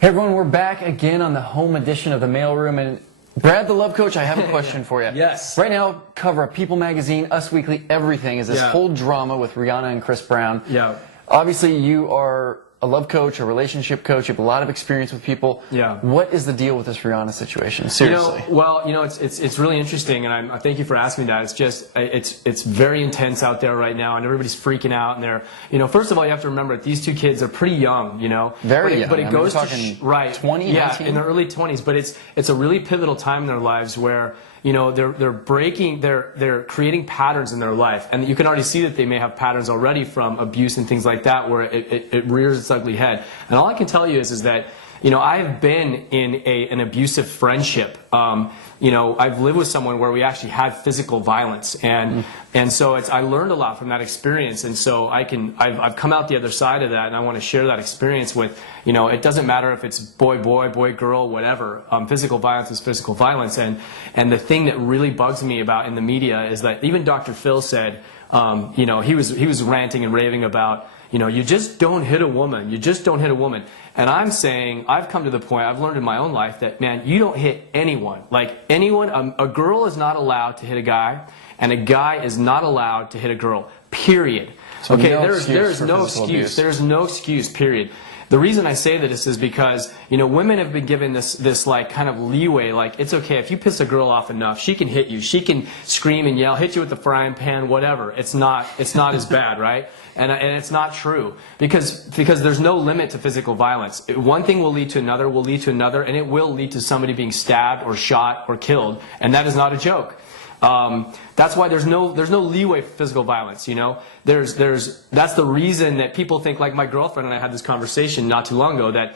Hey everyone, we're back again on the home edition of the Mailroom, and Brad the Love Coach, I have a question for you. Yes. Right now, cover of People Magazine, Us Weekly, everything is this whole drama with Rihanna and Chris Brown. Yeah. Obviously, you are a love coach, a relationship coach. You have a lot of experience with people. Yeah. What is the deal with this Rihanna situation? Seriously. It's really interesting, and I thank you for asking me that. It's just it's very intense out there right now, and everybody's freaking out. And they're, first of all, you have to remember that these two kids are pretty young, Very young. But it goes to right 20, yeah, 19? in their early 20s. But it's a really pivotal time in their lives where they're creating patterns in their life, and you can already see that they may have patterns already from abuse and things like that, where it rears its ugly head. And all I can tell you is that I have been in an abusive friendship. I've lived with someone where we actually had physical violence, and so I learned a lot from that experience, and so I've come out the other side of that, and I want to share that experience with, it doesn't matter if it's boy, girl, whatever. Physical violence is physical violence, and the thing that really bugs me about in the media is that even Dr. Phil said, he was ranting and raving about, you just don't hit a woman. You just don't hit a woman. And I'm saying, I've come to the point, I've learned in my own life that, man, you don't hit anyone. Like anyone, a girl is not allowed to hit a guy, and a guy is not allowed to hit a girl, period. So okay, no there's no excuse. There's no excuse, period. The reason I say this is because, women have been given this like kind of leeway, like it's okay if you piss a girl off enough, she can hit you, she can scream and yell, hit you with the frying pan, whatever. It's not as bad, right? And it's not true because there's no limit to physical violence. One thing will lead to another, and it will lead to somebody being stabbed or shot or killed, and that is not a joke. That's why there's no leeway for physical violence. That's the reason that people think, like my girlfriend and I had this conversation not too long ago, that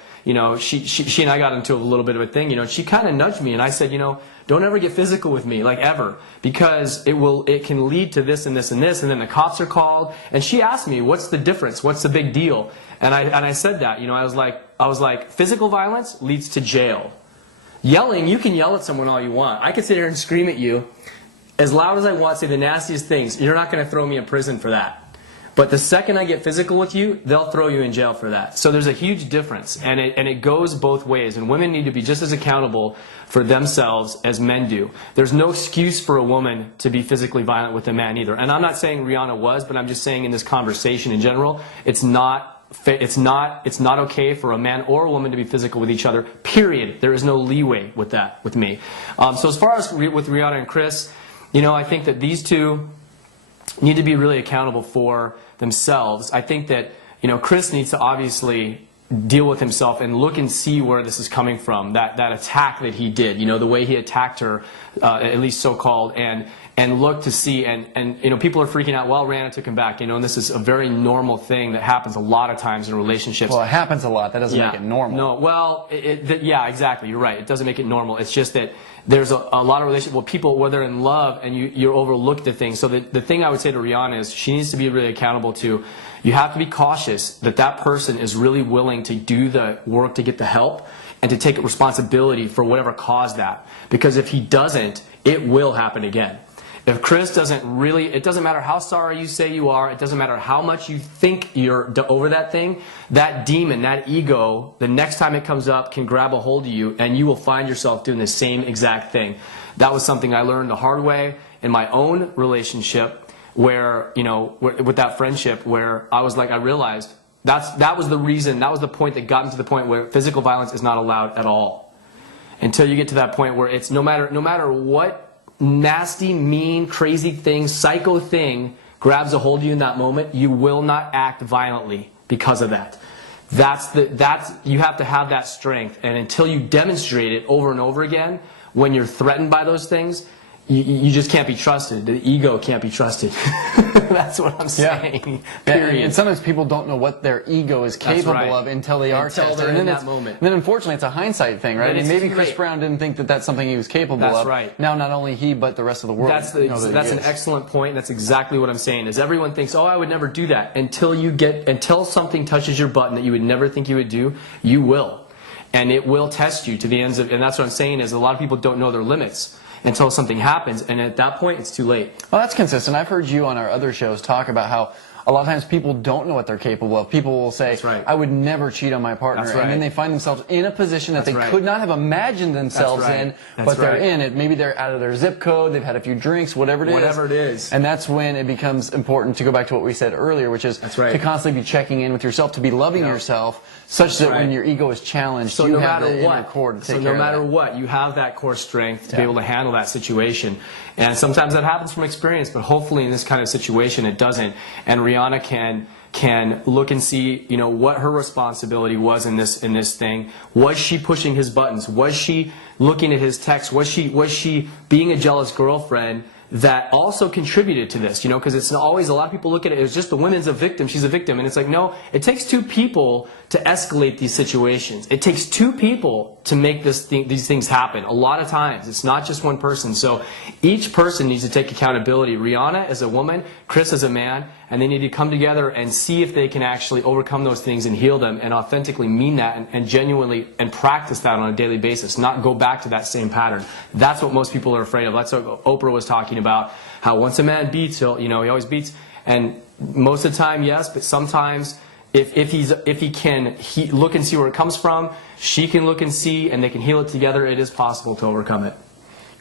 she and I got into a little bit of a thing. She kind of nudged me, and I said, don't ever get physical with me, like ever, because it can lead to this and this and this, and then the cops are called. And she asked me, what's the difference? What's the big deal? And I said that, I was like, physical violence leads to jail. Yelling, you can yell at someone all you want. I could sit here and scream at you as loud as I want, say the nastiest things. You're not going to throw me in prison for that. But the second I get physical with you, they'll throw you in jail for that. So there's a huge difference, and it goes both ways. And women need to be just as accountable for themselves as men do. There's no excuse for a woman to be physically violent with a man either. And I'm not saying Rihanna was, but I'm just saying in this conversation in general, it's not okay for a man or a woman to be physical with each other, period. There is no leeway with that, with me. So as far as with Rihanna and Chris, I think that these two need to be really accountable for themselves. I think that, Chris needs to obviously deal with himself and look and see where this is coming from, that attack that he did, the way he attacked her, at least so-called, and look to see, and people are freaking out, well, Rihanna took him back, and this is a very normal thing that happens a lot of times in relationships. Well, it happens a lot. That doesn't make it normal. No, well, yeah, exactly. You're right. It doesn't make it normal. It's just that there's a lot of relationships where people, where they're in love, and you overlook the things. So the thing I would say to Rihanna is she needs to be really accountable to, you have to be cautious that person is really willing to do the work to get the help and to take responsibility for whatever caused that. Because if he doesn't, it will happen again. If Chris doesn't really, it doesn't matter how sorry you say you are, it doesn't matter how much you think you're over that thing, that demon, that ego, the next time it comes up can grab a hold of you, and you will find yourself doing the same exact thing. That was something I learned the hard way in my own relationship, where, with that friendship, where I realized that was the reason, that was the point that got me to the point where physical violence is not allowed at all. Until you get to that point where it's no matter what nasty, mean, crazy thing, psycho thing grabs a hold of you in that moment, you will not act violently because of that. You have to have that strength, and until you demonstrate it over and over again, when you're threatened by those things, you just can't be trusted. The ego can't be trusted. That's what I'm saying. Period. And sometimes people don't know what their ego is capable of until they are tested. They're in that moment. And then unfortunately, it's a hindsight thing, right? And maybe Chris Brown didn't think that that's something he was capable of. That's right. Now, not only he, but the rest of the world. That's an excellent point. That's exactly what I'm saying. Is everyone thinks, oh, I would never do that. Until something touches your button that you would never think you would do, you will. And it will test you to the ends of, and that's what I'm saying is a lot of people don't know their limits until something happens, and at that point, it's too late. Well, that's consistent. I've heard you on our other shows talk about how a lot of times people don't know what they're capable of. People will say, That's right. I would never cheat on my partner. That's right. And then they find themselves in a position that That's they right. could not have imagined themselves That's right. in, That's but they're right. in it. Maybe they're out of their zip code, they've had a few drinks, whatever it is. Whatever it is. And that's when it becomes important to go back to what we said earlier, which is That's right. to constantly be checking in with yourself, to be loving yourself, such that right. when your ego is challenged, So you no have matter the inner what, core to take so care no of matter that. what, you have that core strength to be able to handle that situation. And sometimes that happens from experience, but hopefully in this kind of situation it doesn't. And Rihanna can look and see, you know, what her responsibility was in this thing. Was she pushing his buttons? Was she looking at his texts? Was she being a jealous girlfriend that also contributed to this? You know, because it's always, a lot of people look at it as just the woman's a victim, she's a victim, and it's like, no, it takes two people to escalate these situations. It takes two people to make these things happen. A lot of times, it's not just one person. So each person needs to take accountability. Rihanna as a woman, Chris as a man, and they need to come together and see if they can actually overcome those things and heal them and authentically mean that and genuinely and practice that on a daily basis, not go back to that same pattern. That's what most people are afraid of. That's what Oprah was talking about, how once a man beats, he always beats. And most of the time, yes, but sometimes if he can look and see where it comes from, she can look and see, and they can heal it together. It is possible to overcome it.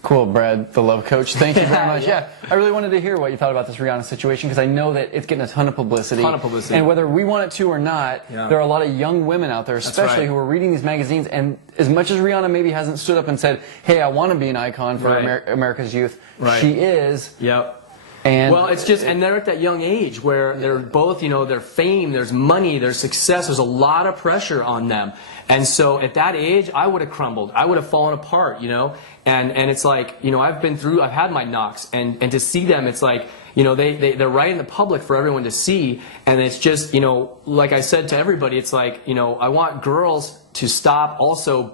Cool, Brad, the love coach. Thank you very much. Yeah, I really wanted to hear what you thought about this Rihanna situation, because I know that it's getting a ton of publicity. And whether we want it to or not, there are a lot of young women out there, especially who are reading these magazines. And as much as Rihanna maybe hasn't stood up and said, hey, I want to be an icon for America's youth, she is. Yep. And well, it's just, and they're at that young age where they're both, their fame, there's money, there's success, there's a lot of pressure on them. And so at that age, I would have crumbled. I would have fallen apart, And it's like, I've had my knocks, and to see them, it's like, they're right in the public for everyone to see. And it's just, like I said to everybody, it's like, I want girls to stop also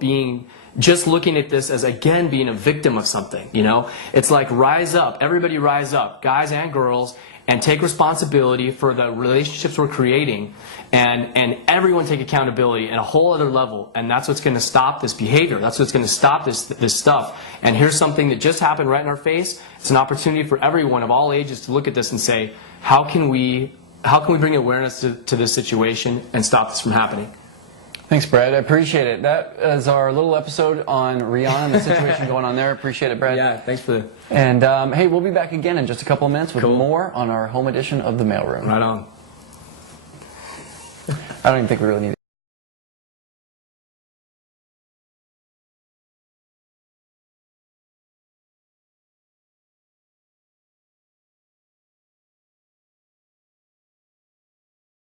just looking at this as, again, being a victim of something, It's like, rise up. Everybody rise up, guys and girls, and take responsibility for the relationships we're creating, and everyone take accountability at a whole other level. And that's what's going to stop this behavior. That's what's going to stop this stuff. And here's something that just happened right in our face. It's an opportunity for everyone of all ages to look at this and say, how can we bring awareness to this situation and stop this from happening? Thanks, Brad. I appreciate it. That is our little episode on Rihanna and the situation going on there. Appreciate it, Brad. Yeah, thanks for the... And, hey, we'll be back again in just a couple of minutes with more on our home edition of The Mailroom. Right on. I don't even think we really need it.